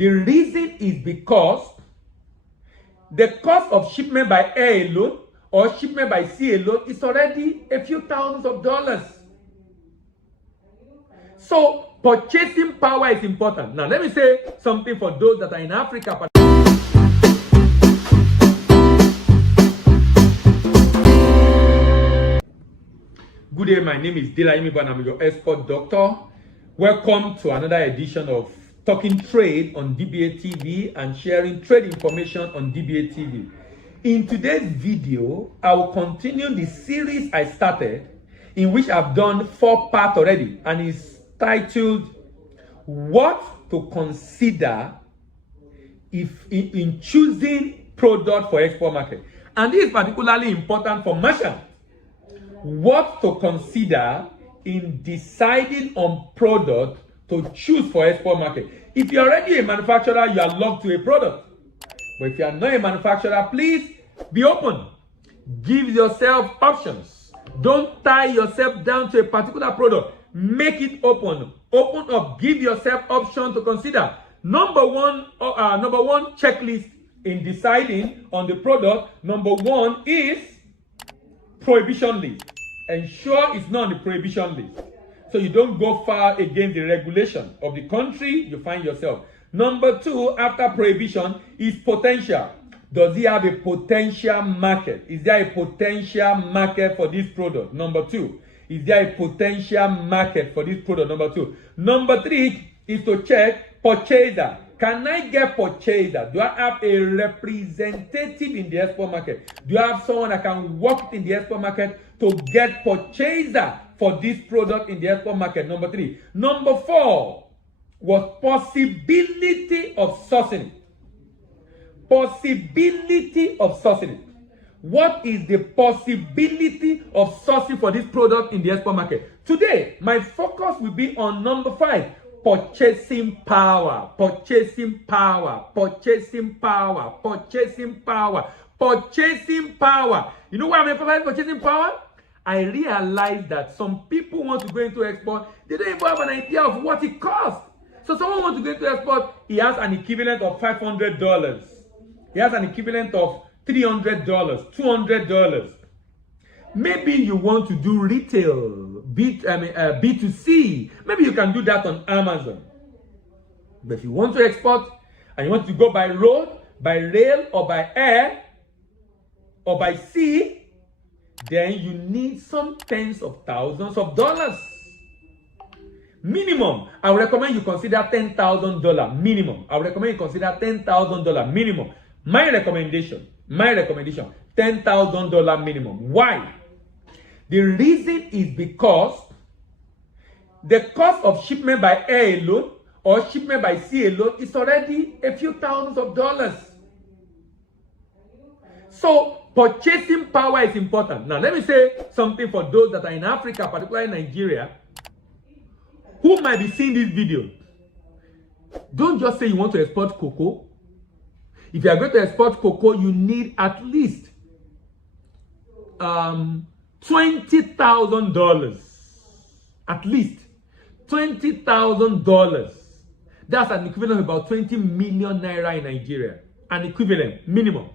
The reason is because the cost of shipment by air alone or shipment by sea alone is already a few thousands of dollars. So purchasing power is important. Now let me say something for those that are in Africa. Good day, my name is Diploma and I'm your export doctor. Welcome to another edition of Talking Trade on DBA TV and sharing trade information on DBA TV. In today's video, I will continue the series I started, in which I've done 4 parts already, and is titled What to Consider if in choosing product for export market. And this is particularly important for merchants. What to consider in deciding on product to choose for export market. If you're already a manufacturer, you are locked to a product. But if you are not a manufacturer, please be open. Give yourself options. Don't tie yourself down to a particular product. Make it open. Open up. Give yourself options to consider. Number one checklist in deciding on the product. Number 1 is prohibition list. Ensure it's not on the prohibition list, so you don't go far against the regulation of the country you find yourself. Number 2, after prohibition, is potential. Does he have a potential market? Is there a potential market for this product? Number 2, is there a potential market for this product? Number 2. Number 3 is to check purchaser. Can I get purchaser? Do I have a representative in the export market? Do I have someone that can work in the export market to get purchaser for this product in the export market? Number 3. Number 4 was possibility of sourcing. Possibility of sourcing. What is the possibility of sourcing for this product in the export market? Today, my focus will be on number 5. Purchasing power, purchasing power, purchasing power, purchasing power, purchasing power. You know why I'm emphasizing purchasing power? I realized that some people want to go into export, they don't even have an idea of what it costs. So someone wants to go into export, he has an equivalent of $500. He has an equivalent of $300, $200. Maybe you want to do retail, B2C. Maybe you can do that on Amazon. But if you want to export and you want to go by road, by rail, or by air, or by sea, then you need some tens of thousands of dollars. Minimum, I would recommend you consider $10,000 minimum. I would recommend you consider $10,000 minimum. My recommendation, $10,000 minimum. Why? The reason is because the cost of shipment by air alone or shipment by sea alone is already a few thousands of dollars. So purchasing power is important. Now let me say something for those that are in Africa, particularly Nigeria, who might be seeing this video. Don't just say you want to export cocoa. If you are going to export cocoa, you need at least $20,000. At least $20,000. That's an equivalent of about 20 million naira in Nigeria. An equivalent, minimum.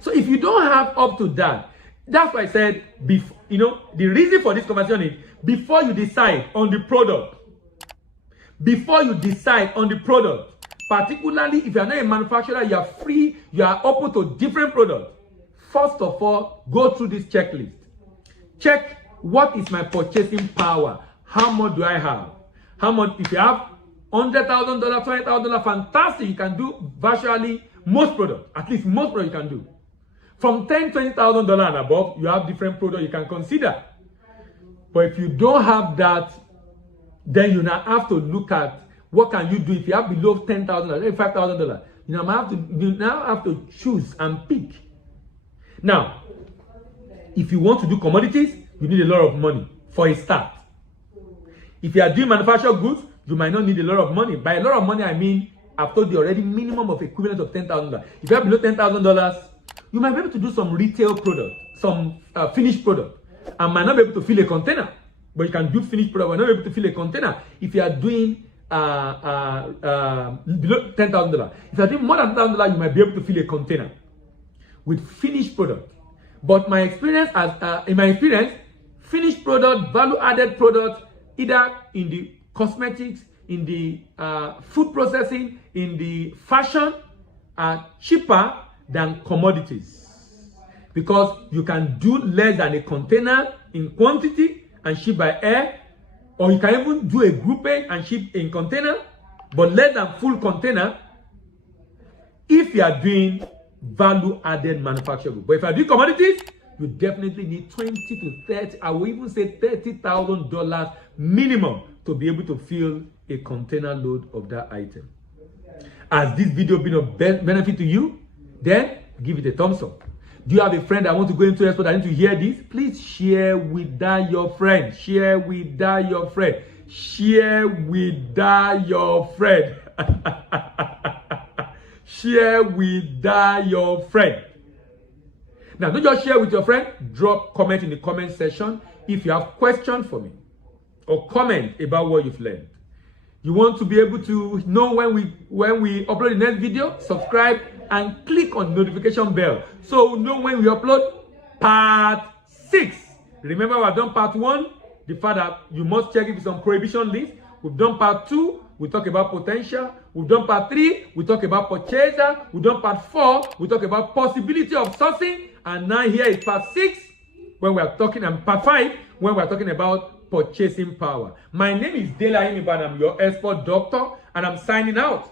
So if you don't have up to that, that's why I said, before, the reason for this conversation is before you decide on the product, particularly if you are not a manufacturer, you are free, you are open to different products. First of all, go through this checklist. Check what is my purchasing power. How much do I have? How much? If you have $100,000, $20,000, fantastic. You can do virtually most products. At least most products you can do. From $10,000, $20,000 and above, you have different products you can consider. But if you don't have that, then you now have to look at what can you do. If you have below $10,000, $5,000, you now have to choose and pick. Now, if you want to do commodities, you need a lot of money for a start. If you are doing manufactured goods, you might not need a lot of money. By a lot of money, I mean, I've told you already, minimum of equivalent of $10,000. If you have below $10,000, you might be able to do some retail product, some finished product, and might not be able to fill a container. But you can do finished product, but not be able to fill a container. If you are doing below $10,000. If you're doing more than $10,000, you might be able to fill a container with finished product. But my experience in my experience, finished product, value-added product, either in the cosmetics, in the food processing, in the fashion, are cheaper than commodities, because you can do less than a container in quantity and ship by air, or you can even do a groupage and ship in container, but less than full container if you are doing value-added manufacturing. But if you are doing commodities, you definitely need 20 to 30, I will even say $30,000 minimum to be able to fill a container load of that item. Has this video been of benefit to you? Then give it a thumbs up. Do you have a friend that wants to go into export and need to hear this? Please share with that your friend. Share with that your friend. Share with that your friend. Share with that your friend. Now, don't just share with your friend. Drop comment in the comment section if you have questions for me, or comment about what you've learned. You want to be able to know when we upload the next video, subscribe and click on the notification bell so know when we upload part 6. Remember, we've done part 1, the fact that you must check if it's on prohibition list. We've done part 2, we talk about potential. We've done part 3, we talk about purchaser. We've done part 4, we talk about possibility of sourcing. And now here is part 6, when we are talking, and part 5, when we are talking about purchasing power. My name is Dela Imiba, and I'm your export doctor, and I'm signing out.